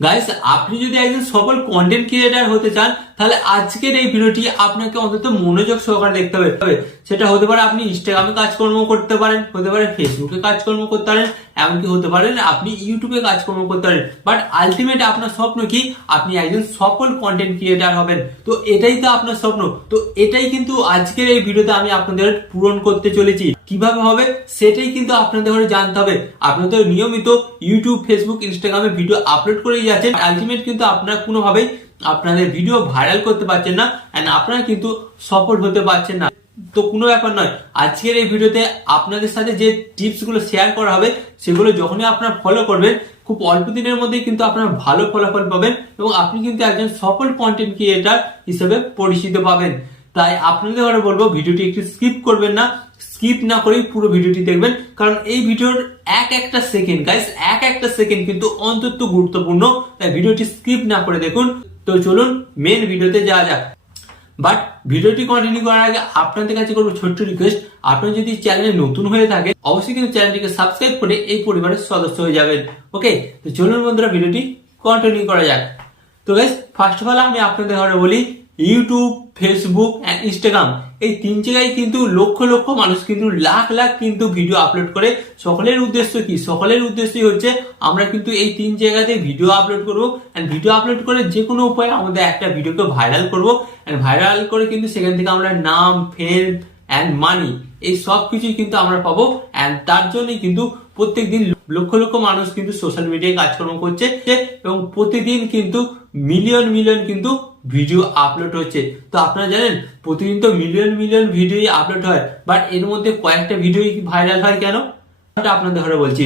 Guys, আপনি যদি একজন সফল কন্টেন্ট ক্রিয়েটার হতে চান তাহলে আজকের এই ভিডিওটি আপনাকে অন্তত মনোযোগ সহকারে দেখতে হবে। সেটা হতে পারে আপনি ইনস্টাগ্রামে কাজকর্ম করতে পারেন, হতে পারে ফেসবুকে কাজকর্ম করতে পারেন, এমনকি হতে পারেন আপনি ইউটিউবে কাজকর্ম করতে পারেন। বাট আলটিমেট আপনার স্বপ্ন কি? আপনি একজন সফল কন্টেন্ট ক্রিয়েটার হবেন। তো এটাই তো আপনার স্বপ্ন। তো এটাই কিন্তু আজকের এই ভিডিওতে আমি আপনাদের পূরণ করতে চলেছি। কিভাবে হবে সেটাই কিন্তু আপনাদের জানতে হবে। আপনাদের নিয়মিত ইউটিউব, ফেসবুক, ইনস্টাগ্রামে ভিডিও আপলোড করেই যাচ্ছেন, আলটিমেট কিন্তু আপনারা কোনোভাবেই আপনাদের ভিডিও ভাইরাল করতে পারছেন না, এন্ড আপনারা কিন্তু সফল হতে পারছেন না। তো কোনো ব্যাপার নয়, আজকের এই ভিডিওতে আপনাদের সাথে যে টিপস গুলো শেয়ার করা হবে সেগুলো যখনই আপনারা ফলো করবেন, খুব অল্প দিনের মধ্যেই কিন্তু আপনারা ভালো ফলাফল পাবেন এবং আপনি কিন্তু একজন সফল কন্টেন্ট ক্রিয়েটার হিসেবে পরিচিত পাবেন। তাই আপনাদের বলবো ভিডিওটি একটু স্কিপ করবেন না, স্কিপ না করেই পুরো ভিডিওটি দেখবেন, কারণ এই ভিডিওর এক একটা সেকেন্ড গাইস, এক একটা সেকেন্ড কিন্তু অত্যন্ত গুরুত্বপূর্ণ। তাই ভিডিওটি স্কিপ না করে দেখুন। তো চলুন মেন ভিডিওতে যাওয়া যাক। বাট ভিডিওটি কন্টিনিউ করার আগে আপনাদের কাছে করবো ছোট্ট রিকোয়েস্ট, আপনারা যদি চ্যানেলে নতুন হয়ে থাকেন অবশ্যই কিন্তু চ্যানেলটিকে সাবস্ক্রাইব করে এই পরিবারের সদস্য হয়ে যাবেন। ওকে, তো চলুন বন্ধুরা ভিডিওটি কন্টিনিউ করা যাক। তো গাইস, ফার্স্ট অফ অল আমি আপনাদের বলি, ইউটিউব, ফেসবুক এন্ড ইনস্টাগ্রাম এই তিন জায়গায় কিন্তু লক্ষ লক্ষ মানুষ কিন্তু লাখ লাখ কিন্তু ভিডিও আপলোড করে। সকলের উদ্দেশ্য কি? সকলের উদ্দেশ্যই হচ্ছে আমরা কিন্তু এই তিন জায়গাতে ভিডিও আপলোড করব, এন্ড ভিডিও আপলোড করে যে কোনো উপায়ে আমাদের একটা ভিডিওকে ভাইরাল করব, এন্ড ভাইরাল করে কিন্তু সেখান থেকে আমরা নাম, ফেম এন্ড মানি এই সব কিছুই কিন্তু আমরা পাবো। এন্ড তার জন্যই কিন্তু প্রত্যেকদিন লক্ষ লক্ষ মানুষ কিন্তু সোশ্যাল মিডিয়ায় কাজকর্ম করছে এবং প্রতিদিন কিন্তু মিলিয়ন মিলিয়ন কিন্তু ভিডিও আপলোড হচ্ছে। তো আপনারা জানেন প্রতিদিন তো মিলিয়ন মিলিয়ন ভিডিও আপলোড হয়, বাট এর মধ্যে কয়েকটা ভিডিও ভাইরাল হয় কেন? আপনাদের বলছি,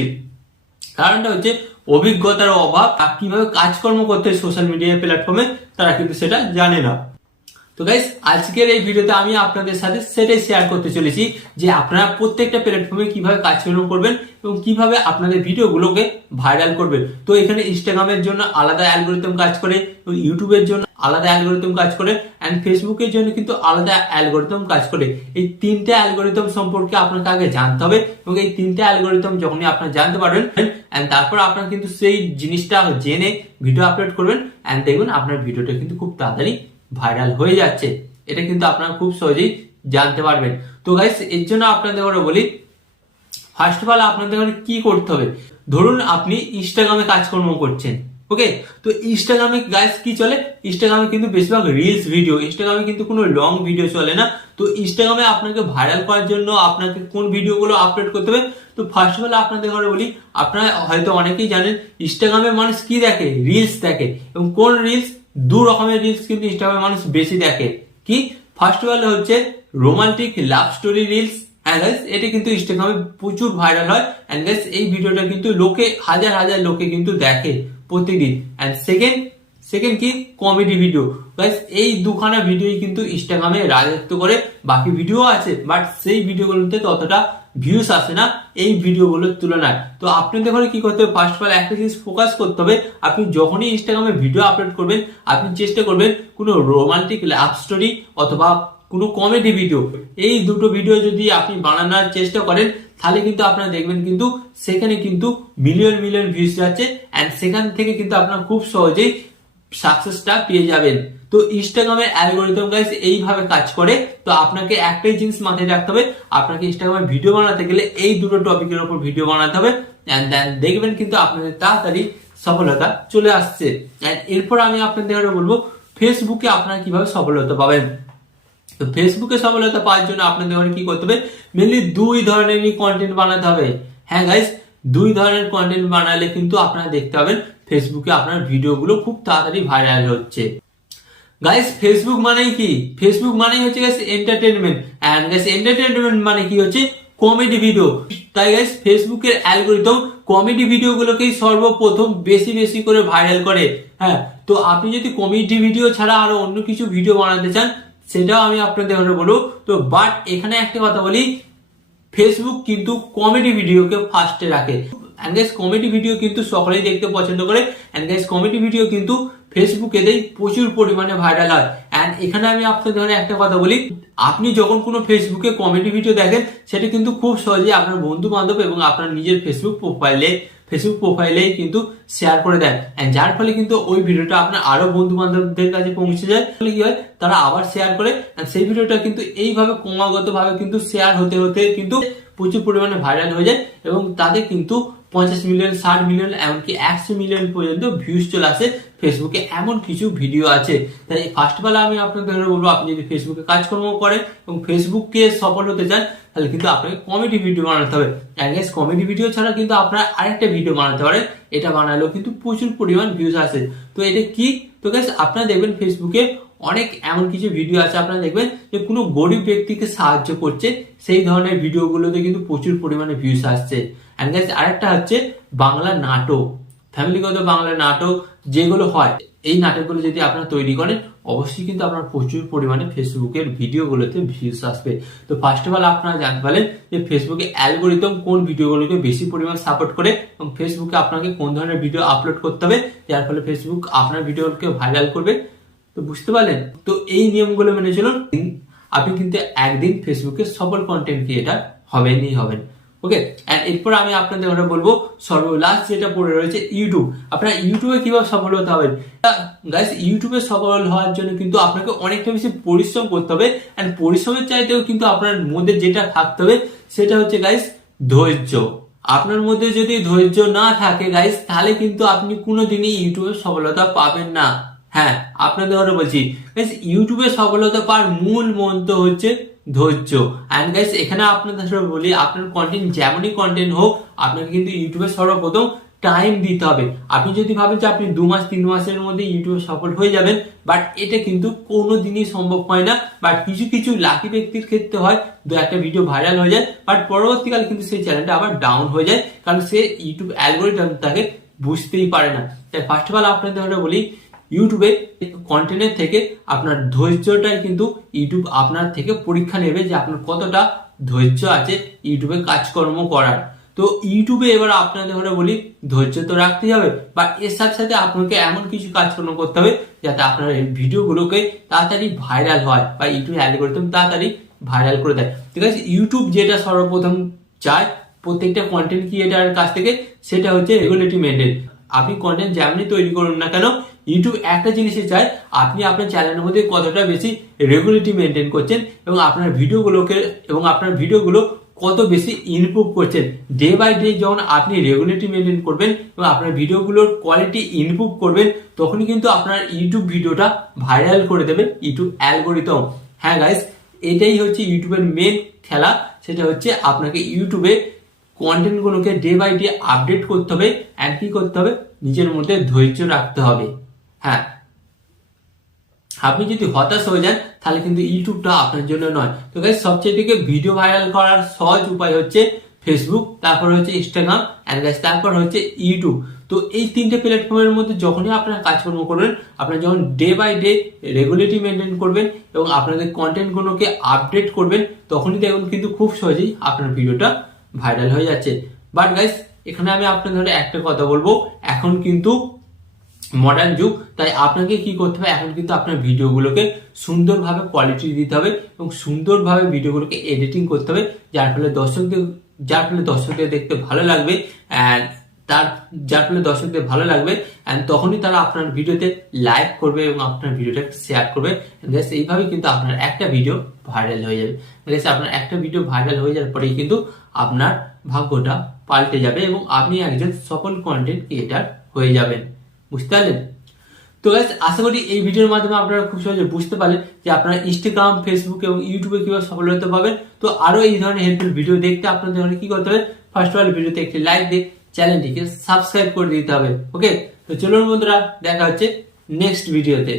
কারণটা হচ্ছে অভিজ্ঞতার অভাব। কিভাবে কাজকর্ম করতে হয় সোশ্যাল মিডিয়া প্ল্যাটফর্মে তারা কিন্তু সেটা জানে না। তো গাইস, আজকের এই ভিডিওতে আমি আপনাদের সাথে সেটাই শেয়ার করতে চলেছি যে আপনারা প্রত্যেকটা প্ল্যাটফর্মে কিভাবে কাজকর্ম করবেন এবং কিভাবে আপনাদের ভিডিওগুলোকে ভাইরাল করবেন। তো এখানে ইনস্টাগ্রামের জন্য আলাদা অ্যালগরিদম কাজ করে, ইউটিউবের জন্য আলাদা অ্যালগরিদম কাজ করে, এন্ড ফেসবুকের জন্য কিন্তু আলাদা অ্যালগরিদম কাজ করে। এই তিনটা অ্যালগরিদম সম্পর্কে আপনাকে আগে জানতে হবে এবং এই তিনটা অ্যালগরিদম যখনই আপনারা জানতে পারবেন, এন্ড তারপর আপনারা কিন্তু সেই জিনিসটা জেনে ভিডিও আপলোড করবেন, এন্ড দেখবেন আপনার ভিডিওটা কিন্তু খুব তাড়াতাড়ি ভাইরাল হয়ে যাচ্ছে। এটা কিন্তু আপনারা খুব সহজেই জানতে পারবেন। তো গাইস, এর জন্য আপনাদের বলি, ফার্স্ট অফ অল আপনাদের কি করতে হবে। ধরুন আপনি ইনস্টাগ্রামে কাজকর্ম করছেন, ওকে। তো ইনস্টাগ্রামে গাইস কি চলে? ইনস্টাগ্রামে কিন্তু বেশিরভাগ রিলস ভিডিও, ইনস্টাগ্রামে কিন্তু কোনো লং ভিডিও চলে না। তো ইনস্টাগ্রামে আপনাকে ভাইরাল করার জন্য আপনাকে কোন ভিডিওগুলো আপলোড করতে হবে? তো ফার্স্ট অফ অল আপনাদের বলি, আপনারা হয়তো অনেকেই জানেন ইনস্টাগ্রামে মানুষ কি দেখে? রিলস দেখে। এবং কোন রিলস? দু রকমের রিলস কিন্তু ইনস্টাগ্রামে মানুষ বেশি দেখে। কি? ফার্স্ট অফ অল হচ্ছে রোমান্টিক লাভ স্টোরি রিলস। হ্যাঁ গাইস, এটা কিন্তু ইনস্টাগ্রামে প্রচুর ভাইরাল হয়, এন্ড গাইস এই ভিডিওটা কিন্তু লোকে হাজার হাজার লোকে কিন্তু দেখে প্রতিদিন। এন্ড সেকেন্ড কি? Comedy video. গাইস, এই দুখানা ভিডিওই কিন্তু ইনস্টাগ্রামে রাজত্ব করে। বাকি ভিডিও আছে, বাট সেই ভিডিওগুলোতে ততটা ভিউস আসে না এই ভিডিওগুলোর তুলনায়। তো আপনাদের কি করতে হবে? ফার্স্ট অফ অল একটা জিনিস ফোকাস করতে হবে, আপনি যখনই ইনস্টাগ্রামে ভিডিও আপলোড করবেন আপনি চেষ্টা করবেন কোনো রোমান্টিক লাভ স্টোরি অথবা কোনো কমেডি ভিডিও, এই দুটো ভিডিও যদি আপনি বানানোর চেষ্টা করেন তাহলে কিন্তু আপনারা দেখবেন কিন্তু সেখানে কিন্তু মিলিয়ন মিলিয়ন ভিউজ যাচ্ছে, এন্ড সেখান থেকে কিন্তু আপনারা খুব সহজেই সাকসেসটা পেয়ে যাবেন। তো ইনস্টাগ্রামের অ্যালগরিদম গাইস এইভাবে কাজ করে। তো আপনাকে একটাই জিনিস মাথায় রাখতে হবে, আপনাকে ইনস্টাগ্রামে ভিডিও বানাতে গেলে এই দুটো টপিকের উপর ভিডিও বানাতে হবে, এন্ড দেন দেখবেন কিন্তু আপনাদের তাড়াতাড়ি সফলতা চলে আসছে। এন্ড এরপর আমি আপনাদের বলবো ফেসবুকে আপনারা কিভাবে সফলতা পাবেন। তো ফেসবুকে সফলতা পাওয়ার জন্য আপনাদের কি করতে হবে? মেনলি দুই ধরনেরই কন্টেন্ট বানাতে হবে। হ্যাঁ গাইস, দুই ধরনের কন্টেন্ট বানালে কিন্তু আপনারা দেখতে পাবেন ফেসবুকে আপনার ভিডিওগুলো খুব তাড়াতাড়ি ভাইরাল হচ্ছে। গাইস, ফেসবুক মানেই কি? ফেসবুক মানেই হচ্ছে guys entertainment, and guys entertainment মানে কি হচ্ছে? Comedy video. তাই গাইস ফেসবুকের অ্যালগরিদম কমেডি ভিডিওগুলোকেই সর্বপ্রথম বেশি বেশি করে ভাইরাল করে। হ্যাঁ, তো আপনি যদি কমেডি ভিডিও ছাড়া আরো অন্য কিছু ভিডিও বানাতে চান সেটাও আমি আপনাদের বলবো। তো বাট এখানে একটা কথা বলি, ফেসবুক কিন্তু কমেডি ভিডিওকে ফার্স্টে রাখে, এন্ড গাইস কমেডি ভিডিও কিন্তু সকলেই দেখতে পছন্দ করে, এন্ড গাইস কমেডি ভিডিও কিন্তু ফেসবুকেতেই প্রচুর পরিমাণে ভাইরাল হয়। এন্ড এখানে আমি আপনাদের একটা কথা বলি, আপনি যখন কোনো ফেসবুকে কমেডি ভিডিও দেখেন সেটা কিন্তু খুব সহজেই আপনার বন্ধু বান্ধব এবং আপনার নিজের ফেসবুক প্রোফাইলে ফেসবুক প্রোফাইলেই কিন্তু শেয়ার করে দেন, যার ফলে কিন্তু ওই ভিডিওটা আপনার আরো বন্ধু বান্ধবদের কাছে পৌঁছে যায়। ফলে কি হয়, তারা আবার শেয়ার করে, সেই ভিডিওটা কিন্তু এইভাবে ক্রমাগত ভাবে কিন্তু শেয়ার হতে হতে কিন্তু প্রচুর পরিমাণে ভাইরাল হয়ে যায় এবং তাদের কিন্তু 50 মিলিয়ন, 60 মিলিয়ন, এমনকি 100 মিলিয়ন পর্যন্ত ভিউজ চলে আসে ফেসবুকে। এমন কিছু ভিডিও আছে। তাই ফার্স্ট অফ অল আমি আপনাদের বলবো, আপনি যদি ফেসবুকে কাজকর্ম করেন এবং ফেসবুককে সফল হতে চান, তাহলে কিন্তু আপনাকে কমেডি ভিডিও বানাতে হবে। কমেডি ভিডিও ছাড়া কিন্তু আপনারা আরেকটা ভিডিও বানাতে পারেন, এটা বানালেও কিন্তু প্রচুর পরিমাণ ভিউজ আসে। তো এটা কি? তো গাইস, আপনারা দেখবেন ফেসবুকে অনেক এমন কিছু ভিডিও আছে, আপনারা দেখবেন যে কোনো গরিব ব্যক্তিকে সাহায্য করছে, সেই ধরনের ভিডিওগুলোতে কিন্তু প্রচুর পরিমাণে ভিউজ আসছে। এন্ড গাইস, আরেকটা হচ্ছে বাংলা নাটক, ফ্যামিলিগত বাংলা নাটক যেগুলো হয়, এই নাটকগুলো যদি আপনারা তৈরি করেন, অবশ্যই কিন্তু আপনার প্রচুর পরিমাণে ফেসবুকের ভিডিওগুলোতে ভিউজ আসবে। তো ফার্স্ট অফ অল আপনারা জানতে পারলেন যে ফেসবুকে অ্যালগোরিদম কোন ভিডিওগুলোকে বেশি পরিমাণ সাপোর্ট করে এবং ফেসবুকে আপনাকে কোন ধরনের ভিডিও আপলোড করতে হবে, যার ফলে ফেসবুক আপনার ভিডিওকে ভাইরাল করবে। তো বুঝতে পারলেন? তো এই নিয়মগুলো মেনে চলুন, আপনি কিন্তু একদিন ফেসবুকে সফল কন্টেন্ট ক্রিয়েটার হবেনই হবেন। ওকে, এরপর আমি আপনাদের কথা বলবো সর্বলাস্ট যেটা পড়ে রয়েছে ইউটিউব। আপনারা ইউটিউবে কিভাবে সফল হতে হবে? গাইস, ইউটিউবে সফল হওয়ার জন্য কিন্তু আপনাকে অনেকটা বেশি পরিশ্রম করতে হবে। এন্ড পরিশ্রমের চাইতেও কিন্তু আপনার মধ্যে যেটা থাকতে হবে সেটা হচ্ছে গাইস ধৈর্য। আপনার মধ্যে যদি ধৈর্য না থাকে গাইস, তাহলে কিন্তু আপনি কোনোদিনই ইউটিউবে সফলতা পাবেন না। হ্যাঁ, আপনাদের কথা বলছি গাইস, ইউটিউবে সফলতা পাওয়ার মূল মন্ত্র হচ্ছে ধৈর্য। এন্ড গাইস, এখানে আপনাদের সাথে বলি, আপনার কন্টেন্ট যেমনই কন্টেন্ট হোক, আপনাকে কিন্তু ইউটিউবে সর্বপ্রথম টাইম দিতে হবে। আপনি যদি ভাবেন যে আপনি 2 মাস 3 মাসের মধ্যে ইউটিউবে সফল হয়ে যাবেন, বাট এটা কিন্তু কোনোদিনই সম্ভব হয় না। বাট কিছু কিছু লাকি ব্যক্তির ক্ষেত্রে হয়, 2-1টা ভিডিও ভাইরাল হয়ে যায়, বাট পরবর্তীকালে কিন্তু সেই চ্যানেলটা আবার ডাউন হয়ে যায়, কারণ সে ইউটিউব অ্যালগোরিদম তাকে বুঝতেই পারে না। তাই ফার্স্ট অফ অল আপনাদের বলি, ইউটিউবে কন্টেন্টের থেকে আপনার ধৈর্যটাই কিন্তু ইউটিউব আপনার থেকে পরীক্ষা নেবে যে আপনার কতটা ধৈর্য আছে ইউটিউবে কাজকর্ম করার। তো ইউটিউবে এবার আপনাদের ঘরে বলি, ধৈর্য তো রাখতেই হবে, বা এর সাথে সাথে আপনাকে এমন কিছু কাজকর্ম করতে হবে যাতে আপনার এই ভিডিওগুলোকে তাড়াতাড়ি ভাইরাল হয় বা ইউটিউব অ্যালগরিদম তাড়াতাড়ি ভাইরাল করে দেয়। ঠিক আছে, ইউটিউব যেটা সর্বপ্রথম চায় প্রত্যেকটা কন্টেন্ট ক্রিয়েটারের কাছ থেকে, সেটা হচ্ছে রেগুলেটরি মেনটেন। আপনি কন্টেন্ট যেমনই তৈরি করুন না কেন, ইউটিউব একটা জিনিসই চায়, আপনি আপনার চ্যানেলের মধ্যে কতটা বেশি রেগুলেটরি মেনটেন করছেন এবং আপনার ভিডিওগুলো কত বেশি ইমপ্রুভ করছেন। ডে বাই ডে যখন আপনি রেগুলেটরি মেনটেন করবেন এবং আপনার ভিডিওগুলোর কোয়ালিটি ইমপ্রুভ করবেন, তখনই কিন্তু আপনার ইউটিউব ভিডিওটা ভাইরাল করে দেবে ইউটিউব অ্যালগরিদম। হ্যাঁ গাইস, এটাই হচ্ছে ইউটিউবের মেন খেলা। সেটা হচ্ছে আপনাকে ইউটিউবে কন্টেন্টগুলোকে ডে বাই ডে আপডেট করতে হবে, অ্যান্ড কি করতে হবে, নিজের মধ্যে ধৈর্য রাখতে হবে। হ্যাঁ, আপনি যদি হতাশ হয়ে যান, তাহলে কিন্তু ইউটিউবটা আপনার জন্য নয়। তো গাইস, সবচেয়ে থেকে ভিডিও ভাইরাল করার সহজ উপায় হচ্ছে ফেসবুক, তারপর হচ্ছে ইনস্টাগ্রাম, এন্ড গাইস তারপর হচ্ছে ইউটিউব। তো এই 3টে প্ল্যাটফর্মের মধ্যে যখনই আপনারা কাজকর্ম করবেন, আপনারা যখন day by day regulatory maintain করবেন এবং আপনাদের কন্টেন্টগুলোকে আপডেট করবেন, তখনই দেখুন কিন্তু খুব সহজেই আপনার ভিডিওটা ভাইরাল হয়ে যাচ্ছে। বাট গাইস, এখানে আমি আপনাদের একটা কথা বলবো, এখন কিন্তু মডার্ন যুগ, তাই আপনাকে কি করতে হবে, এখন কিন্তু আপনার ভিডিওগুলোকে সুন্দরভাবে কোয়ালিটি দিতে হবে এবং সুন্দরভাবে ভিডিওগুলোকে এডিটিং করতে হবে, যার ফলে দর্শকদের দেখতে ভালো লাগবে, এন্ড তখনই তারা আপনার ভিডিওতে লাইক করবে এবং আপনার ভিডিওটা শেয়ার করবে। এইভাবে কিন্তু আপনার একটা ভিডিও ভাইরাল হয়ে যাবে। আপনার একটা ভিডিও ভাইরাল হয়ে যাওয়ার পরেই কিন্তু আপনার ভাগ্যটা পাল্টে যাবে এবং আপনি একজন সফল কন্টেন্ট ক্রিয়েটার হয়ে যাবেন। বুঝতে পারলেন? তো গাইস, আশা করি এই ভিডিওর মাধ্যমে আপনারা খুব সহজে বুঝতে পারলেন যে আপনারা ইনস্টাগ্রাম, ফেসবুক এবং ইউটিউবে কিভাবে সফল হতে পারবেন। তো আরো এই ধরনের হেল্পফুল ভিডিও দেখতে আপনাদের কি করতে হবে, ফার্স্ট অফ অল ভিডিওতে একটি লাইক দিয়ে চ্যানেলটিকে সাবস্ক্রাইব করে দিতে হবে। ওকে, তো চলুন বন্ধুরা, দেখা হচ্ছে নেক্সট ভিডিওতে।